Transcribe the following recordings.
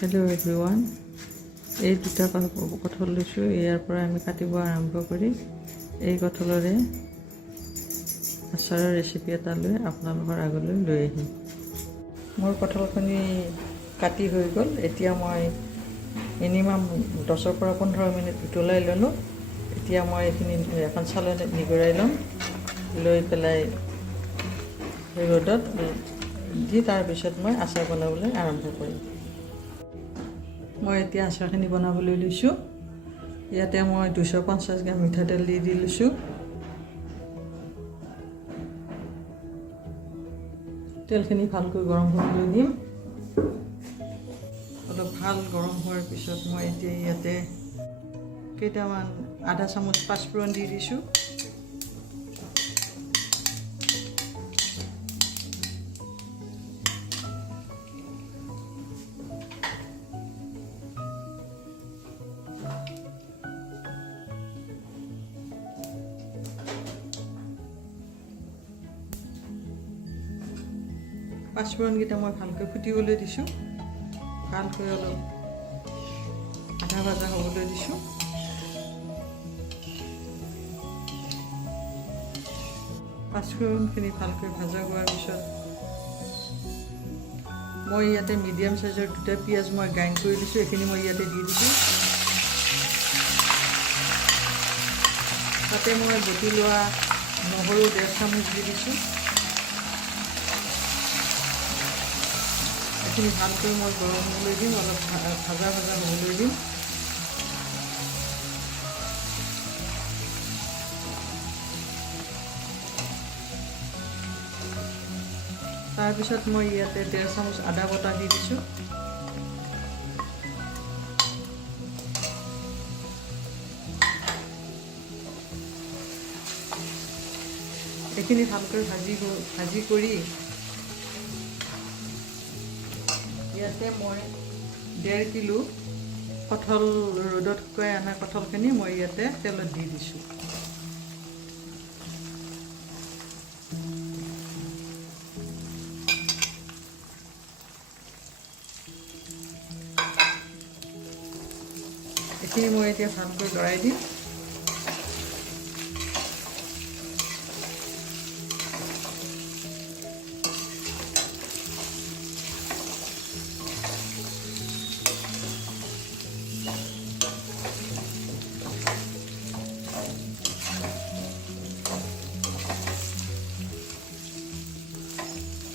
Hello' everyone, এই দুটা কঁঠাল লৈছোঁ। ইয়াৰ পৰা আমি কাটিব আৰম্ভ কৰি এই কঁঠালৰে আচাৰৰ ৰেচিপি এটা লৈ আপোনালোকৰ আগলৈ লৈ আহিম। মোৰ কঁঠালখিনি কাটি হৈ গ'ল। এতিয়া মই মিনিমাম 10 পৰা 15 মিনিট উতলাই ল'লোঁ। এতিয়া মই এইখিনি এখন চালনীত নিগৰাই ল'ম, লৈ পেলাই ৰ'দত দি তাৰপিছত মই আচাৰ বনাবলৈ আৰম্ভ কৰিম। মই এতিয়া আচাৰখিনি বনাবলৈ লৈছোঁ। ইয়াতে মই 250 গ্ৰাম মিঠাতেল দি লৈছোঁ। তেলখিনি ভালকৈ গৰম হ'বলৈ দিম। অলপ ভাল গৰম হোৱাৰ পিছত মই এতিয়া ইয়াতে কেইটামান আধা চামুচ পাঁচফোৰণ দি দিছোঁ। পাঁচফোৰণকেইটা মই ভালকৈ ফুটিবলৈ দিছোঁ। ভালকৈ অলপ আধা ভাজা হ'বলৈ দিছোঁ। পাঁচফোৰণখিনি ভালকৈ ভাজা হোৱাৰ পিছত মই ইয়াতে মিডিয়াম চাইজৰ দুটা পিঁয়াজ মই গ্ৰাইণ্ড কৰি দিছোঁ। এইখিনি মই ইয়াতে দি দিছোঁ। তাতে মই বটি লোৱা নহৰু 1.5 চামুচ দি দিছোঁ। এইখিনি ভালকৈ মই গৰম হ'বলৈ দিম, অলপ ভাজা হ'বলৈ দিম। তাৰপিছত মই ইয়াতে 1.5 চামুচ আদা বটা দি দিছোঁ। এইখিনি ভালকৈ ভাজি কৰি ইয়াতে মই 1.5 কিলো কঁঠাল ৰ'দত শুকাই অনা কঁঠালখিনি মই ইয়াতে তেলত দি দিছোঁ। এইখিনি মই এতিয়া ভালকৈ লৰাই দিম।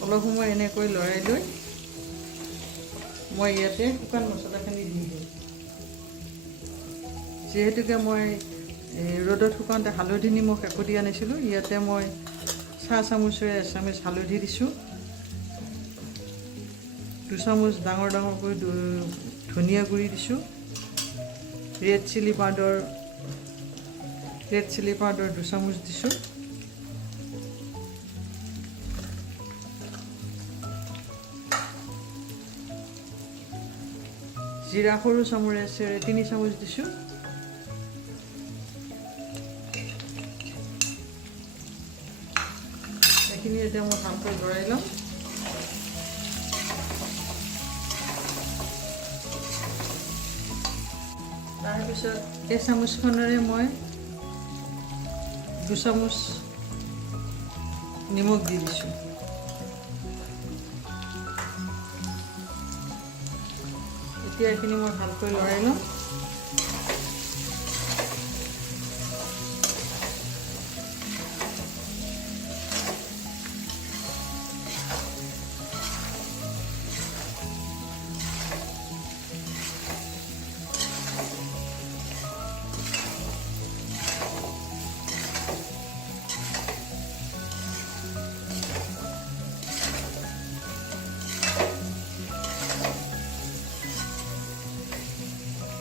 অলপ সময় এনেকৈ লৰাই লৈ মই ইয়াতে শুকান মছলাখিনি দি দিম। যিহেতুকে মই ৰ'দত শুকাওঁতে হালধি নিমখ একো দিয়া নাছিলোঁ, ইয়াতে মই 4 চামুচেৰে 1 চামুচ হালধি দিছোঁ। 2 চামুচ ডাঙৰকৈ ধনিয়া গুড়ি দিছোঁ। ৰেড চিলি পাউডাৰ 2 চামুচ দিছোঁ। জিৰা সৰু চামুচেৰে 3 চামুচ দিছোঁ। এইখিনি এতিয়া মই ভালকৈ লৰাই ল'ম। তাৰপিছত এই চামুচখনেৰে মই 2 চামুচ নিমখ দি দিছোঁ। এতিয়া এইখিনি মই ভালকৈ লৰাই ল'ম।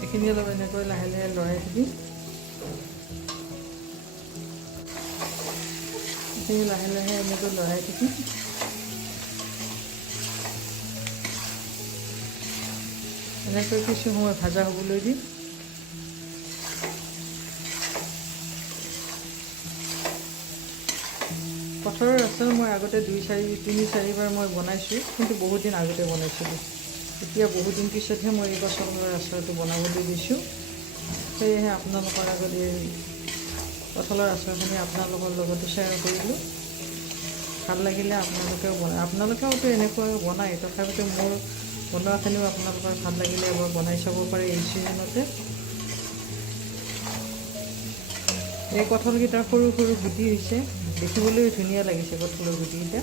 এইখিনি অলপ এনেকৈ লাহে লাহে লৰাই থাকিম। এইখিনি লাহে লাহে এনেকৈ লৰাই থাকিম। এনেকৈ কিছু সময় ভাজা হ'বলৈ দিম। কঁঠালৰ আচাৰ মই আগতে 2-4 বাৰ মই বনাইছোঁ, কিন্তু বহুত দিন আগতে বনাইছিলোঁ। এতিয়া বহুদিন পিছতহে মই এই কঁঠালৰ আচাৰটো বনাবলৈ দিছোঁ। সেয়েহে আপোনালোকৰ আগত এই কঁঠালৰ আচাৰখিনি আপোনালোকৰ লগতো শ্বেয়াৰ কৰিলোঁ। ভাল লাগিলে আপোনালোকেও আপোনালোকেওতো এনেকৈ বনায়, তথাপিতো মোৰ বনোৱাখিনিও আপোনালোকৰ ভাল লাগিলে এবাৰ বনাই চাব পাৰে এই ছিজনতে। এই কঁঠালকেইটা সৰু সৰু গুটি হৈছে, দেখিবলৈ ধুনীয়া লাগিছে কঁঠালৰ গুটিকেইটা।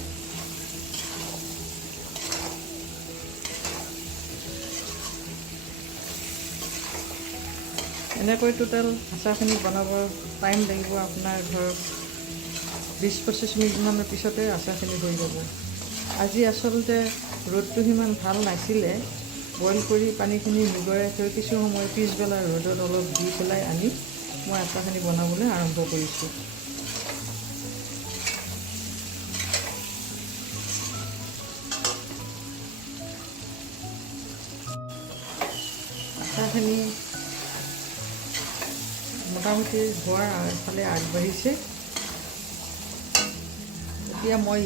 এনেকৈ টোটেল আচাৰখিনি বনাব টাইম লাগিব আপোনাৰ ধৰক 20-25 মিনিটমানৰ পিছতে আচাৰখিনি হৈ যাব। আজি আচলতে ৰ'দটো সিমান ভাল নাছিলে, বইল কৰি পানীখিনি নিগৰাই থৈ কিছু সময় পিছবেলা ৰ'দত অলপ দি পেলাই আনি মই আচাৰখিনি বনাবলৈ আৰম্ভ কৰিছোঁ। আচাৰখিনি মোটামুটি হোৱাৰ ফালে আগবাঢ়িছে। এতিয়া মই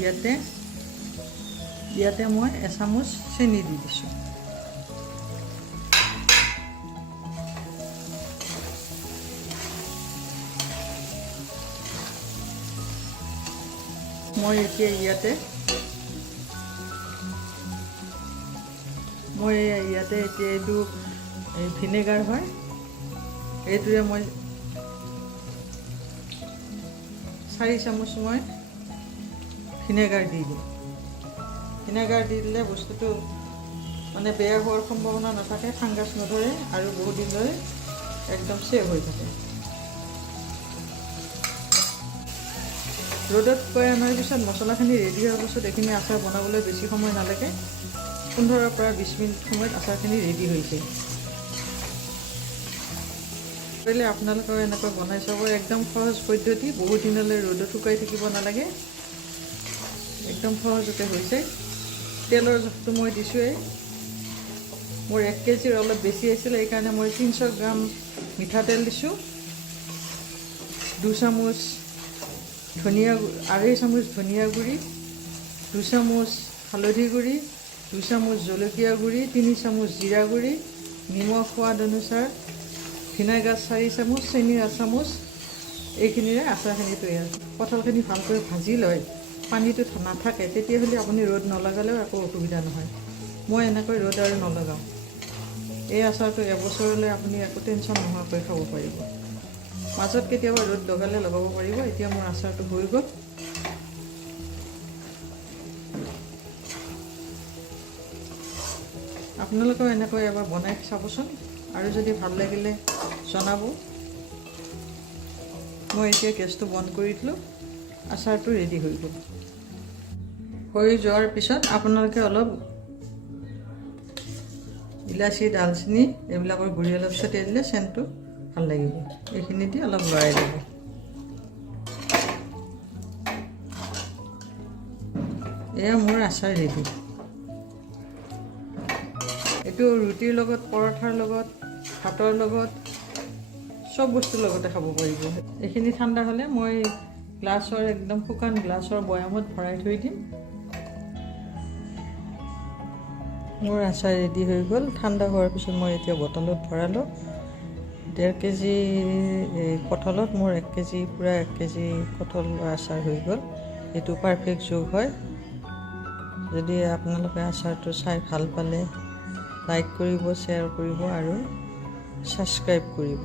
ইয়াতে মই এচামুচ চেনি দি দিছোঁ। মই এতিয়া ইয়াতে এইটো ভিনেগাৰ হয়, এইটোৱে মই 4 চামুচ মই ভিনেগাৰ দি দিওঁ। ভিনেগাৰ দি দিলে বস্তুটো মানে বেয়া হোৱাৰ সম্ভাৱনা নাথাকে, ফাংগাছ নধৰে আৰু বহুত দিনলৈ একদম ছেফ হৈ থাকে। ৰ'দত শুকাই অনাৰ পিছত মছলাখিনি ৰেডি হোৱাৰ পিছত এইখিনি আচাৰ বনাবলৈ বেছি সময় নালাগে, 15 পৰা 20 মিনিট সময়ত আচাৰখিনি ৰেডি হৈছে। পাৰিলে আপোনালোকেও এনেকৈ বনাই চাব, একদম সহজ পদ্ধতি, বহুত দিনলৈ ৰ'দত শুকাই থাকিব নালাগে, একদম সহজতে হৈছে। তেলৰ জোখটো মই দিছোঁৱেই, মোৰ 1 কেজিৰ অলপ বেছি আছিল, সেইকাৰণে মই 300 গ্ৰাম মিঠাতেল দিছোঁ, 2 চামুচ আঢ়ৈ চামুচ ধনিয়া গুড়ি, 2 চামুচ হালধি গুড়ি, 2 চামুচ জলকীয়া গুড়ি, 3 চামুচ জিৰা গুড়ি, নিমখ সোৱাদ অনুসাৰ, ভিনেগাৰ 4 চামুচ, চেনি 1 চামুচ, এইখিনিৰে আচাৰখিনি তৈয়াৰ। কঁঠালখিনি ভালকৈ ভাজি লয়, পানীটো নাথাকে, তেতিয়াহ'লে আপুনি ৰ'দ নলগালেও একো অসুবিধা নহয়। মই এনেকৈ ৰ'দ আৰু নলগাওঁ। এই আচাৰটো এবছৰলৈ আপুনি একো টেনশ্যন নোহোৱাকৈ খাব পাৰিব। মাজত কেতিয়াবা ৰ'দ লগালে লগাব পাৰিব। এতিয়া মোৰ আচাৰটো হৈ গ'ল। আপোনালোকেও এনেকৈ এবাৰ বনাই চাবচোন, আৰু যদি ভাল লাগিলে জনাব। মই এতিয়া গেছটো বন্ধ কৰি দিলোঁ, আচাৰটো ৰেডি হৈ গ'ল। হৈ যোৱাৰ পিছত আপোনালোকে অলপ ইলাচি, ডালচেনি এইবিলাকৰ গুড়ি অলপ ছটিয়াই দিলে চেণ্টটো ভাল লাগিব। এইখিনি দি অলপ লৰাই দিব। এয়া মোৰ আচাৰ ৰেডি। এইটো ৰুটিৰ লগত, পৰঠাৰ লগত, ভাতৰ লগত, চব বস্তুৰ লগতে খাব পাৰিব। এইখিনি ঠাণ্ডা হ'লে মই গ্লাছৰ, একদম শুকান গ্লাছৰ বৈয়ামত ভৰাই থৈ দিম। মোৰ আচাৰ ৰেডি হৈ গ'ল। ঠাণ্ডা হোৱাৰ পিছত মই এতিয়া বটলত ভৰালোঁ। 1.5 কেজি কঁঠালত মোৰ 1 কেজি, পূৰা 1 কেজি কঁঠালৰ আচাৰ হৈ গ'ল। এইটো পাৰফেক্ট জোখ হয়। যদি আপোনালোকে আচাৰটো চাই ভাল পালে লাইক কৰিব, শ্বেয়াৰ কৰিব আৰু ছাবস্ক্ৰাইব কৰিব।